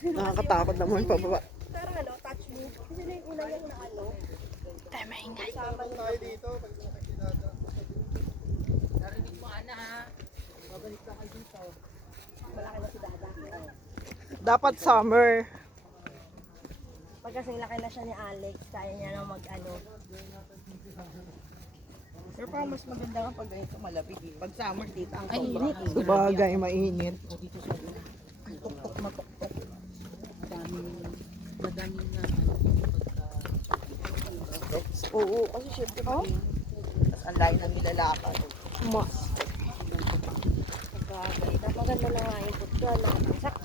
Nakakatakot naman pababa. Parang ano, touch me. Kasi na yung una yung na ano. Tayo maingay. Tayo dito, pag nakakilala. Narinig mo, Ana, ha? Babalik ka kayo dito. Malaki na si Dada. Dapat summer. Pag kasing laki na siya ni Alex, kaya niya na mag-ano. Pero parang mas maganda nga pag ganito malapit. Pag summer dito ang Ay, sobra. init. Sabagay, mainit. O dito sa una. Ang tuktok na tuktok. Madaming na Oo, kasi syempre mas ang layo ng nilalakad. Mas. Maganda na nga yung putya.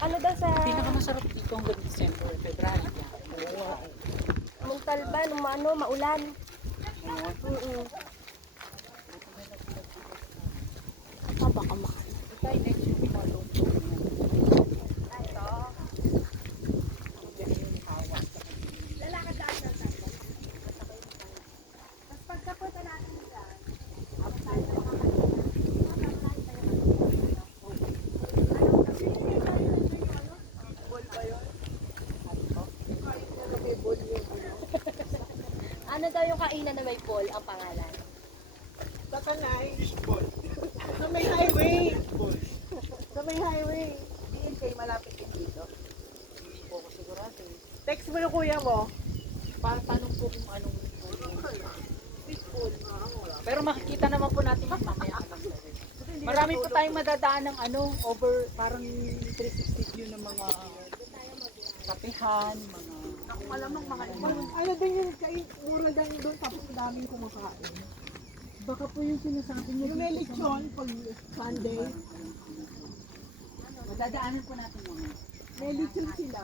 Ano daw sa pinakamasarap dito hanggang December, February. Montalban, ano, maulan. Baka mahal. Tayo next week malo. Ano daw yung kainan na may pool ang pangalan? Tatanay. Sa may highway. Sa may highway. Diin kayo malapit din dito. Hindi po ako sigurado. Text mo yung kuya mo. Tanong po kung anong pero makikita naman po natin mamaya. Marami po tayong madadaan ng ano, over parang 360 view ng mga kapehan, mga Malamang mga ano din yung mura lang doon tapos daming kumakain. baka po yung sinasabi niyo. Yung may lechon pag Sunday. Madadaanan po natin mga. May lechon sila.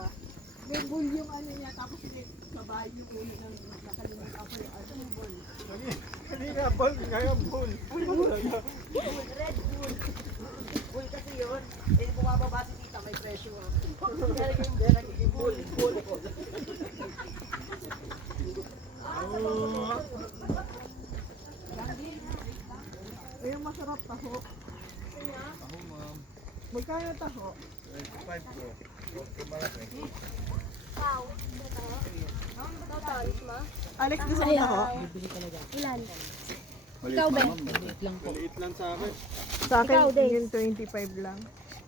May bull yung ano niya tapos may babae yung ulo ng nakalimutan ko yung ano yung bull. Kanina, ball, ngayon, ball. Red bull. Bull kasi yun. Eh bumababa si tita may presyo. Kaya naging bull. Bull. Ayun masarap taho. Ako, ma'am. Magkano taho? 5 po. Huwag malaki. Wow. Total, ma? Alex, gusto mo na ho? Bibili talaga. Ilan? Ikaw, ba? Maliit lang po. Maliit lang sa akin. Sa akin, Ikaw, Dave. yung 25 lang.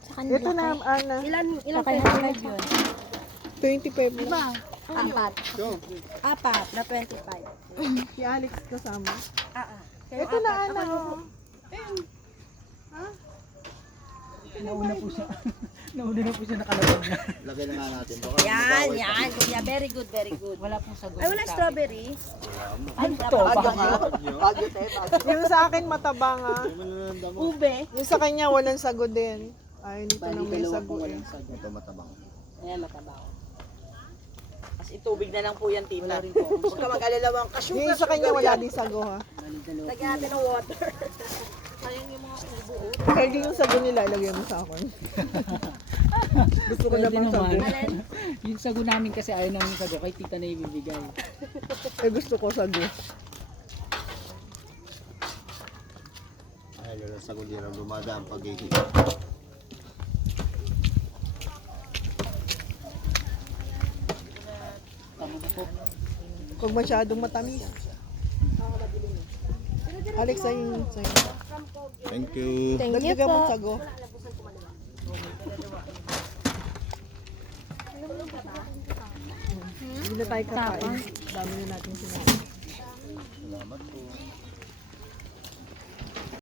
Sa kanila. Ito na, Ana. Ilan Kaya pesos? yun. 25 lang. Apat. Go. Apat na 25. Si Alex kasama. Kaya Ito na, apat. Ana. Nauna po siya. Nauna na po siya nakalabag na. Lagay na nga natin. Baka Yan, yan. Kuya, very good, very good. Wala pong sagot. Ay, wala strawberry. Ano to? Bagyo te. Yung sa akin, mataba nga. Ube. Yung sa kanya, walang sago din. Ay, nito na may sago eh. Ito matabang. Ayan, matabaw. As itubig na lang po yan tita. Wala rin po. Huwag ka mag-alala kasyo. Yung sa kanya, wala din sago ha. Lagyan natin ng water. Kaya yung sago nila, lagyan mo sa akin. Gusto ko Pwede namang sago. naman. Yung sago namin kasi ayaw namin sago. Kay tita na ibibigay. Eh, gusto ko sago. Ay, lalo sa gulirang lumada ang pag-ibig. Tama na po. Huwag masyadong matamis. Alex, ayun sa'yo. Thank you. Dagdagan mo sago. Hindi na tayo kakain. Dami na natin sinabi.